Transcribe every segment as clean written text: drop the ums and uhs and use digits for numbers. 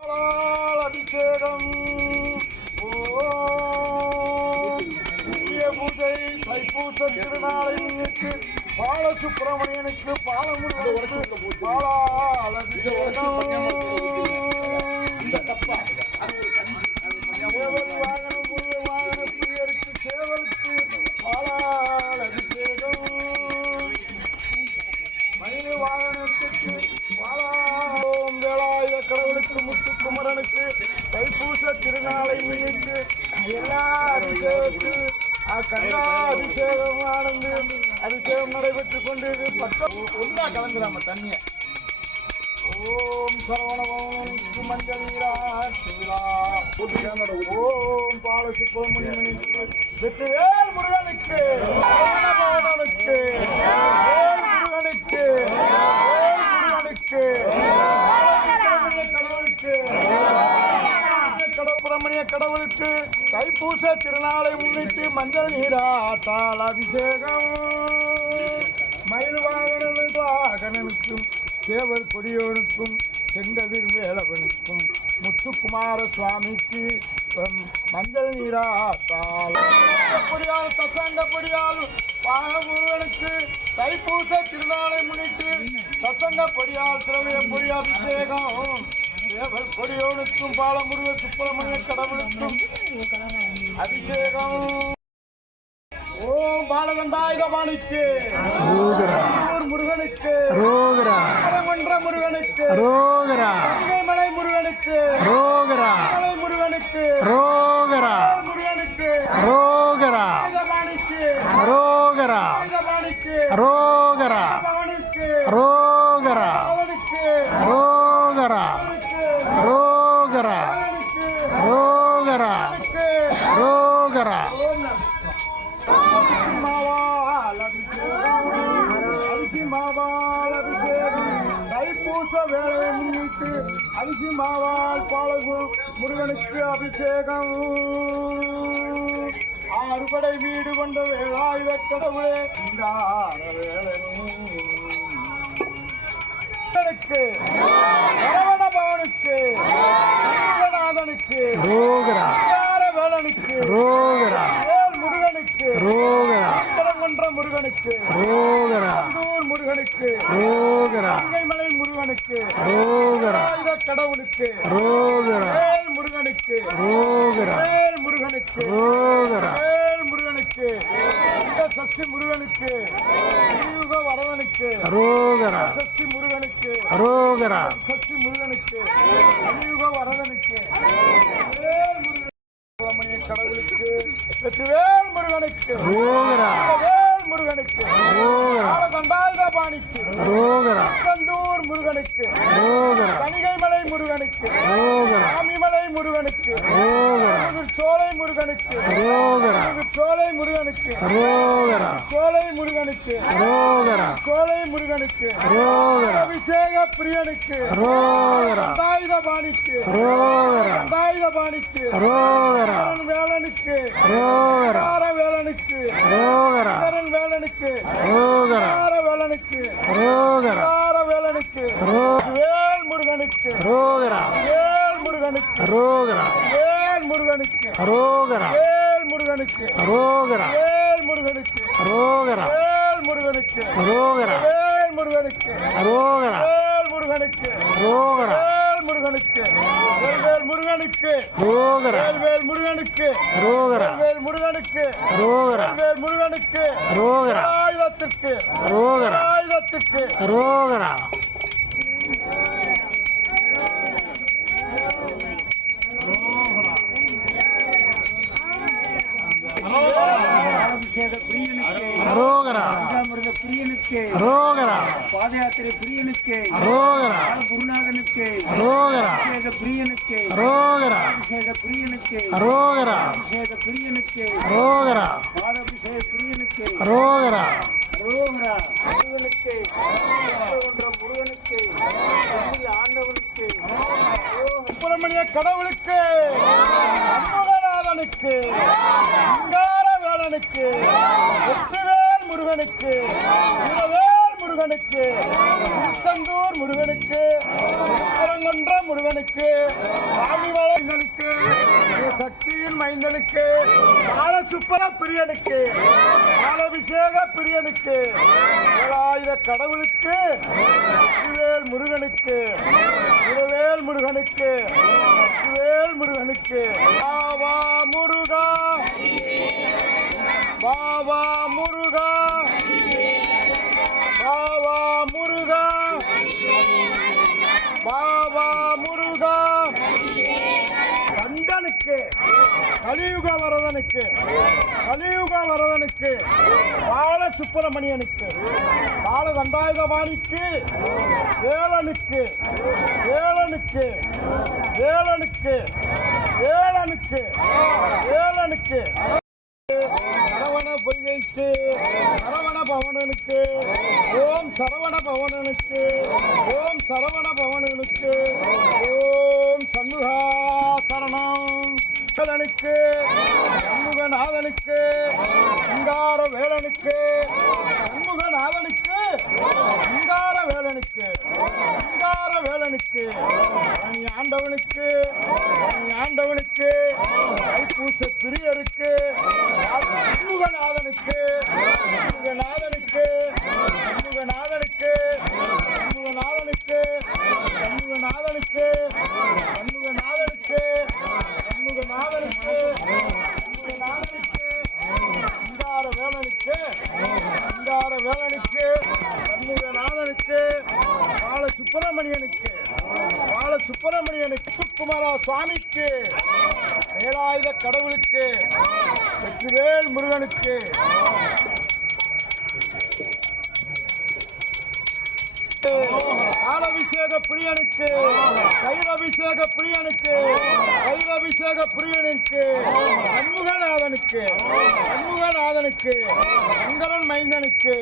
அபிஷேகம் பூஜை தைப்பூச திருநாளை முன்னிட்டு பாலசுப்பிரமணியனுக்கு பாலமுருகனுக்கு பாலால் அபிஷேகம் சேவல் வாகனம் முருக வாகன பிரியருக்கு சேவலுக்கு பாலால் அபிஷேகம் மயில் வாகனத்துக்கு பாலாம் வேலாயுத கடவுளுக்கு முத்துக்குமரனுக்கு தைப்பூச திருநாளை முன்னிட்டு எல்லா அபிஷேகத்து கங்கா அபிஷேகம் ஆனந்து அபிஷேகம் நடைபெற்றுக் கொண்டு பக்கம் ஒன்றா கலந்துடாம தண்ணிய ஓம் சரவணபவனுக்கு மஞ்சள் நீரா ஓம் பாலசுப்பிரமணியனுக்கு வெற்றிவேல் முருகனுக்கு சரவணபவனுக்கு முருகனுக்கு முருகனுக்கு கடவுளுக்கு கடவுளுக்கு தைப்பூச திருநாளை முன்னிட்டு மஞ்சள் நீராட்டால் அபிஷேகம் மயில் வாகனனுக்கும் சேவர் கொடியோனுக்கும் செங்கதிர் வேலவனுக்கும் முத்துக்குமார சுவாமிக்கு மஞ்சள் நீராட்டால் தசங்கப்படியால் பாகமுருகனுக்கு தைப்பூச திருநாளை முன்னிட்டு தசங்கப்படியால் திரவிய பொடி அபிஷேகம் சேவல் கொடியோனுக்கும் பாலமுருக சுப்பிரமணிய கடவுளுக்கும் அபிஷேகம் ஓம் பாலகண்டாயுதபாணிக்கு முருகனுக்கு மன்ற முருகனுக்கு மலை முருகனுக்கு மலை முருகனுக்கு முருகனுக்கு தைப்பூச வேலையை முன்னிட்டு அரிசி மாவால் பாலகு முருகனுக்கு அபிஷேகம் ஆறுபடை வீடு கொண்ட வேலாயுத கடவுளே வேலனுக்கு பவனுக்கு நாதனுக்கு வேலனுக்கு முருகனுக்கு முருகனுக்கு முருகனுக்கு மலை முருகனுக்கு கடவுளுக்கு முருகனுக்கு முருகனுக்கு முருகனுக்கு சக்தி முருகனுக்கு வரவனுக்கு சக்தி முருகனுக்கு சக்தி முருகனுக்கு வரவனுக்கு கடவுளுக்கு வெற்றிவேல் முருகனுக்கு முருகனுக்கு கண்டாயுதபாணிக்கு கந்தூர் முருகனுக்கு கணிகைமலை முருகனுக்கு சாமிமலை முருகனுக்கு சோலை முருகனுக்கு சோலை முருகனுக்கு சோலை முருகனுக்கு சோலை முருகனுக்கு அபிஷேக பிரியனுக்கு கண்டாயுதபாணிக்கு கண்டாயுதபாணிக்கு வேலனுக்கு வேலனுக்கு வேலனுக்கு வேலனுக்கு வேலனுக்கு வேல் முருகனுக்கு வேல் முருகனுக்கு வேல் முருகனுக்கு வேல் முருகனுக்கு வேல் முருகனுக்கு வேல் முருகனுக்கு வேல் முருகனுக்கு வேல் முருகனுக்கு வேல் முருகனுக்கு வேல் முருகனுக்கு வேல் முருகனுக்கு வேல் முருகனுக்கு வேல் முருகனுக்கு ஆயுதத்திற்கு ஆயுதத்திற்கு பாதயாத்திரை பிரியனுக்கு குருநாதனுக்கு பிரியனுக்கு பிரியனுக்கு பிரியனுக்கு பாதாபிஷேக பிரியனுக்கு முருகனுக்கு முருகனுக்கு ஆண்டவனுக்கு சுப்பிரமணிய கடவுளுக்கு அற்புதநாதனுக்கு வேலனுக்கு வெற்றிவேல் முருகனுக்கு முருகனுக்கு திருச்செந்தூர் முருகனுக்கு திருப்பரங்குன்ற முருகனுக்கு முருகனுக்கு சாமிமலை மைந்தனுக்கு சக்தியின் மைந்தனுக்கு பாலசுப்பர பிரியனுக்கு பாலபிஷேக பிரியனுக்கு வேலாயுத கடவுளுக்கு வேல் முருகனுக்கு வேல் முருகனுக்கு வேல் முருகனுக்கு பாவா முருகா பாவா முருகா பாவா முருகா பாவா முருகா கந்தனுக்கு கலியுக வரதனுக்கு கலியுக வரதனுக்கு பால சுப்பிரமணியனுக்கு பால தண்டாயுதபாணிக்கு வேலனுக்கு வேலனுக்கு வேலனுக்கு வேலனுக்கு வேலனுக்கு சரவண பொய்கைக்கு சரவண பவனனுக்கு ஓம் சரவண பவனனுக்கு ஓம் சரவண பவனனுக்கு ஓம் சண்முகா சரணம் வேலனுக்கு சண்முகநாதனுக்கு சிங்கார வேலனுக்கு சண்முகநாதனுக்கு சிங்கார வேலனுக்கு சிங்கார வேலனுக்கு ஆண்டவனுக்கு ஆண்டவனுக்கு தைப்பூச பிரியருக்கு சண்முகநாதனுக்கு சண்முகநாதனுக்கு சண்முகநாதனுக்கு சண்முகநாதனுக்கு சண்முகநாதனுக்கு சண்முகநாதனுக்கு சண்முகநாதனுக்கு சண்முகநாதனுக்கு சிங்கார வேலனுக்கு சிங்கார வேலனுக்கு சண்முகநாதனுக்கு பால சுப்பிரமணியனுக்கு பால சுப்பிரமணியனுக்கு குமாரா சுவாமிக்கு வேலாயுத கடவுளுக்கு வெற்றிவேல் முருகனுக்கு பாலபிஷேக பிரியனுக்கு கைரபிஷேக பிரியனுக்கு கைரபிஷேக பிரியனுக்கு சண்முகநாதனுக்கு சண்முகநாதனுக்கு சங்கரன் மைந்தனுக்கு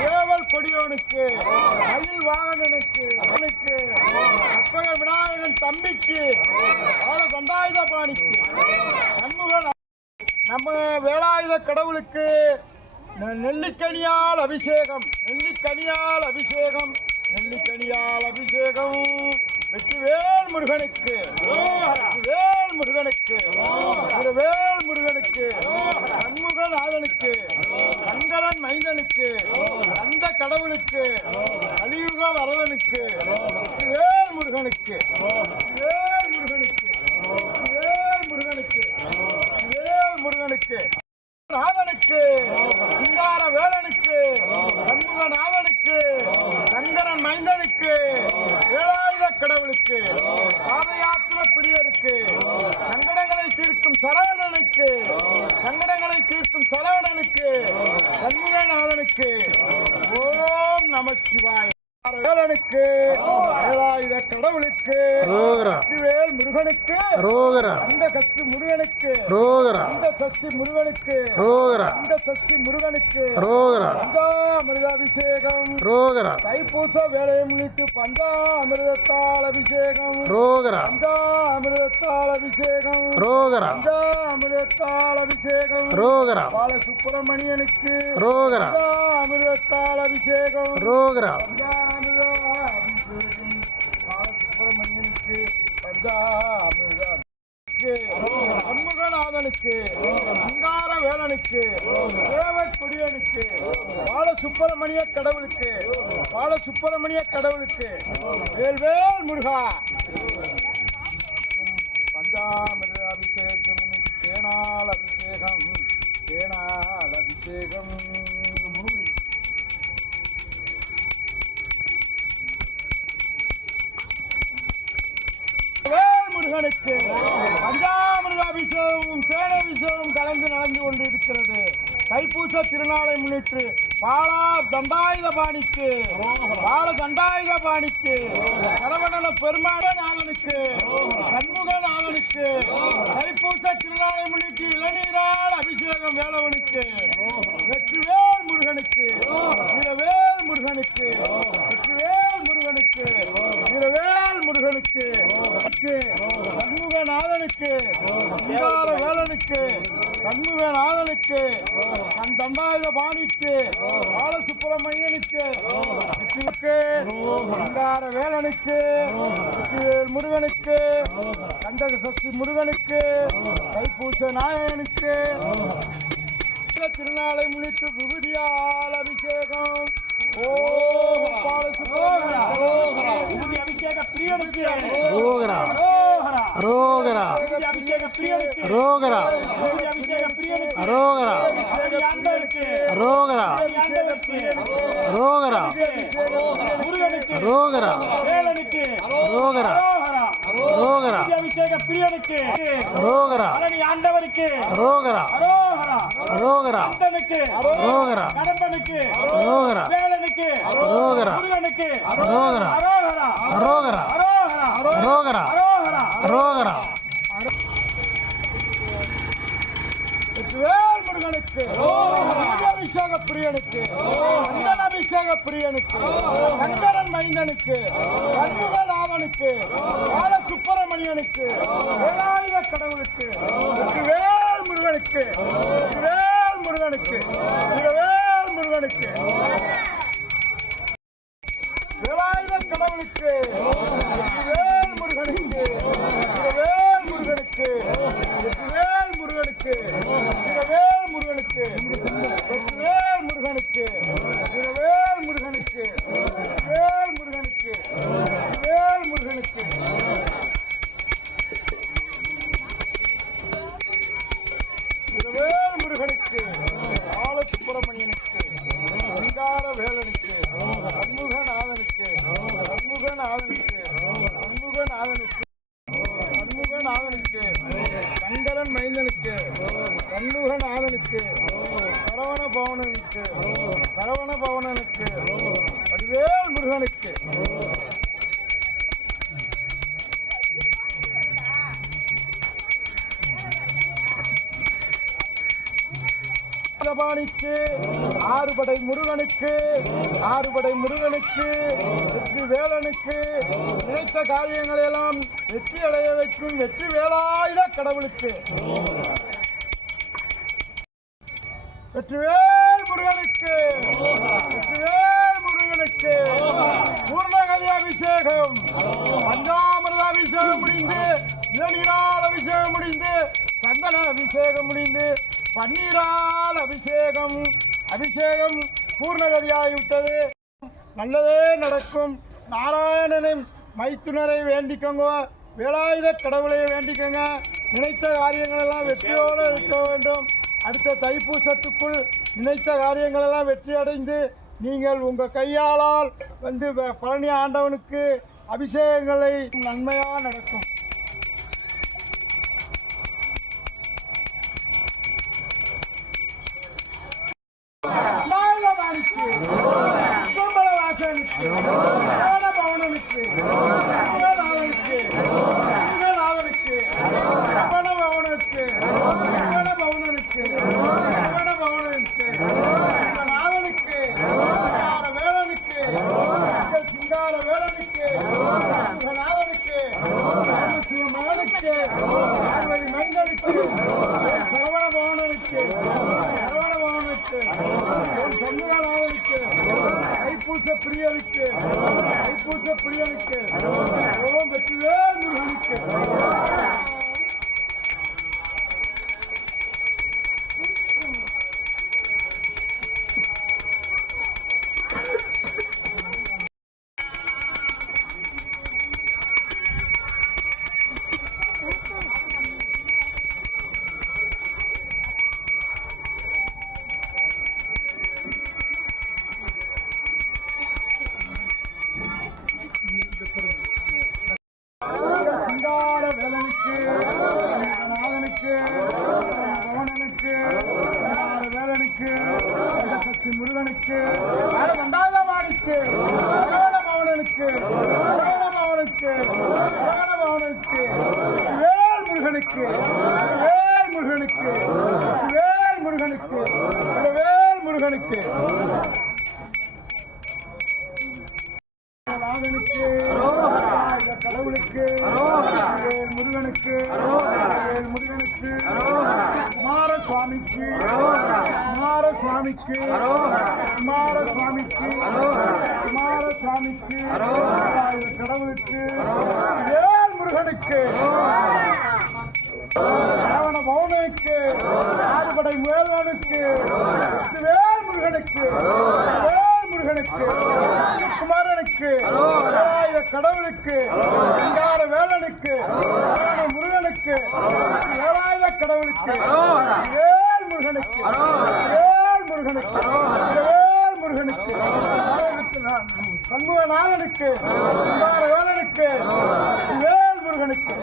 தேவல் கொடியோனுக்கு மயில் வாகனனுக்கு அவனுக்கு அப்பக விநாயகன் தம்பிக்கு பால தண்டாயுதபாணிக்கு சண்முகன் நம்ம வேலாயுத கடவுளுக்கு நெல்லிக்கனியால் அபிஷேகம் நெல்லிக்கனியால் அபிஷேகம் நெல்லிக்கனியால் அபிஷேகம் வெற்றிவேல் முருகனுக்கு வேல் முருகனுக்கு வேல் முருகனுக்கு சண்முகநாதனுக்கு சங்கரன் மைந்தனுக்கு அந்த கடவுளுக்கு கலியுக வரதனுக்கு வேல் முருகனுக்கு வேல் முருகனுக்கு வேல் முருகனுக்கு வேல் முருகனுக்கு நாதனுக்கு சிங்கார வேலனுக்கு சண்முகநாதனுக்கு சங்கரன் மைந்தனுக்கு வேலாயுத கடவுளுக்கு பாதயாத்திர பிரியருக்கு சங்கடங்களை தீர்க்கும் சரவணனுக்கு சங்கடங்களை தீர்க்கும் சரவணனுக்கு சண்முகநாதனுக்கு ஓம் நமச்சிவாய வேலனுக்கு வேலாயுத கடவுளுக்கு வேல் முருகனுக்கு அந்த சக்தி முருகனுக்கு அந்த சக்தி முருகனுக்கு அந்த சக்தி முருகனுக்கு பஞ்சாமிர்தாபிஷேகம் தைப்பூச வேலையை முன்னிட்டு பஞ்சாமிர்தத்தால் அபிஷேகம் பஞ்சாமிர்தத்தால் அபிஷேகம் பஞ்சாமிர்தத்தால் அபிஷேகம் பால சுப்பிரமணியனுக்கு பஞ்சாமிர்தத்தால் அபிஷேகம் சுப்பிரமணியனுக்கு சண்முகநாதனுக்கு சிங்கார வேலனுக்கு தேவக்கொடியனுக்கு பால சுப்பிரமணிய கடவுளுக்கு பால சுப்பிரமணிய கடவுளுக்கு வேல்வேல் முருகா பஞ்சாமிர அபிஷேகம் தேனால் அபிஷேகம் தேனால் அபிஷேகம் முருகனுக்கு பஞ்சாமிர்தாபிஷேகமும் சேனாபிஷேகமும் கலந்து நடந்து கொண்டிருக்கிறது. தைப்பூச திருநாளை முன்னிட்டு பாலா தண்டாயுதபாணிக்கு சரவணன பெருமாளநாதனுக்கு சண்முகநாதனுக்கு தைப்பூச திருநாளை முன்னிட்டு இளநீரால் அபிஷேகம் வேலவனுக்கு வெற்றிவேல் முருகனுக்கு வீரவேல் முருகனுக்கு வெற்றிவேல் முருகனுக்கு வீரவேல் முருகனுக்கு சண்முகநாதனுக்கு சிங்கார வேலனுக்கு சண்முகநாதனுக்கு தண்டாயுதபாணிக்கு பாலசுப்பிரமணியனுக்கு வெற்றிக்கு சிங்கார வேலனுக்கு வெற்றிவேல் முருகனுக்கு கண்டக சஷ்டி முருகனுக்கு தைப்பூச நாயகனுக்கு திருநாளை முன்னிட்டு விபூதியால் அபிஷேகம் அபிஷேக பிரியனுக்கு ரோகரா ரோகரா அபிஷேக பிரியனுக்கு ரோகரா அபிஷேக பிரியனுக்கு ரோகரா ரோகரா ரோகரா முருகனுக்கு ரோகரா வேலனுக்கு ரோகரா ரோகரா அபிஷேக பிரியனுக்கு ரோகரா பழனி ஆண்டவருக்கு ரோகரா ரோகரா கந்தனுக்கு ரோகரா கடம்பனுக்கு ரோகரா வேலனுக்கு ரோகரா முருகனுக்கு ரோகரா ரோகரா ரோகரா ரோகரா வெற்றிவேல் முருகனுக்கு அபிஷேக பிரியனுக்கு கந்தன் அபிஷேக பிரியனுக்கு கந்தரன் மைந்தனுக்கு கண்முகநாதனுக்கு பால சுப்பிரமணியனுக்கு வேலாயுத கடவுளுக்கு வெற்றிவேல் முருகனுக்கு வெற்றிவேல் முருகனுக்கு வெற்றிவேல் முருகனுக்கு வேலாயுத கடவுளுக்கு வெற்றிவேல் முருகனுக்கு வெற்றிவேல் முருகனுக்கு வெற்றிவேல் முருகனுக்கு வெற்றிவேல் முருகனுக்கு வெற்றிவேல் முருகனுக்கு வெற்றிவேல் முருகனுக்கு வெற்றிவேல் முருகனுக்கு வெற்றிவேல் முருகனுக்கு வெற்றிவேல் முருகனுக்கு பாலசுப்பிரமணியனுக்கு சிங்கார வேலனுக்கு சண்முகநாதனுக்கு சண்முகநாதனுக்கு சண்முகநாதனுக்கு சண்முகநாதனுக்கு சங்கரன் மைந்தனுக்கு சண்முகநாதனுக்கு சரவண பவனனுக்கு சரவண பவனனுக்கு வடிவேல் முருகனுக்கு பாணிக்கு ஆறுபடை முருகனுக்கு ஆறுபடை முருகனுக்கு வெற்றி வேலனுக்கு நினைத்த காரியங்களை எல்லாம் வெற்றி அடைய வைக்கும் வெற்றி வேலாயுத கடவுளுக்கு வெற்றிவேல் முருகனுக்கு வெற்றிவேல் முருகனுக்கு பூர்ணகதி அபிஷேகம் பஞ்சாமிரத அபிஷேகம் முடிந்து இளநீரால் அபிஷேகம் முடிந்து சந்தன அபிஷேகம் முடிந்து பன்னீரால் அபிஷேகம் அபிஷேகம் பூர்ணகதியாகிவிட்டது. நல்லதே நடக்கும். நாராயணனின் மைத்துனரை வேண்டிக்கோங்க, வேலாயுத கடவுளை வேண்டிக்கோங்க. நினைத்த காரியங்கள் எல்லாம் வெற்றியோடு இருக்க வேண்டும். அடுத்த தைப்பூசத்துக்குள் நினைத்த காரியங்கள் எல்லாம் வெற்றி அடைந்து நீங்கள் உங்கள் கையாளால் வந்து பழனி ஆண்டவனுக்கு அபிஷேகங்களை நன்மையாக நடக்கும். தைப்பூச பிரியனுக்கு தைப்பூச பிரியனுக்கு ஓம் வெற்றிவேல் முருகனுக்கு சிங்கார வேலனுக்கு நாதனுக்கு பவனனுக்கு வேலனுக்கு சக்தி முருகனுக்கு வந்தாதவானுக்கு பவனனுக்கு பவனனுக்கு பவனனுக்கு வேல் முருகனுக்கு வேல் முருகனுக்கு வேல் முருகனுக்கு வேல் முருகனுக்கு நாதனுக்கு கடவுளுக்கு முருகனுக்கு முருகனுக்கு குமாரசுவாமிக்கு குமாரசுவாமி சுவாமிக்கு குமார சுவாமிக்கு குமார சுவாமிக்கு கடவுளுக்கு வேல் முருகனுக்கு ராவண பவனுக்கு ஆறுபடை வேல்வனுக்கு வேல் முருகனுக்கு வேல் முருகனுக்கு குமாரனுக்கு கடவுளுக்கு சிங்கார வேலனுக்கு முருகனுக்கு வேலாயுத கடவுளுக்கு வேல் முருகனுக்கு வேல் முருகனுக்கு வேல் முருகனுக்கு சண்முகநாதனுக்கு சிங்கார வேலனுக்கு வேல் முருகனுக்கு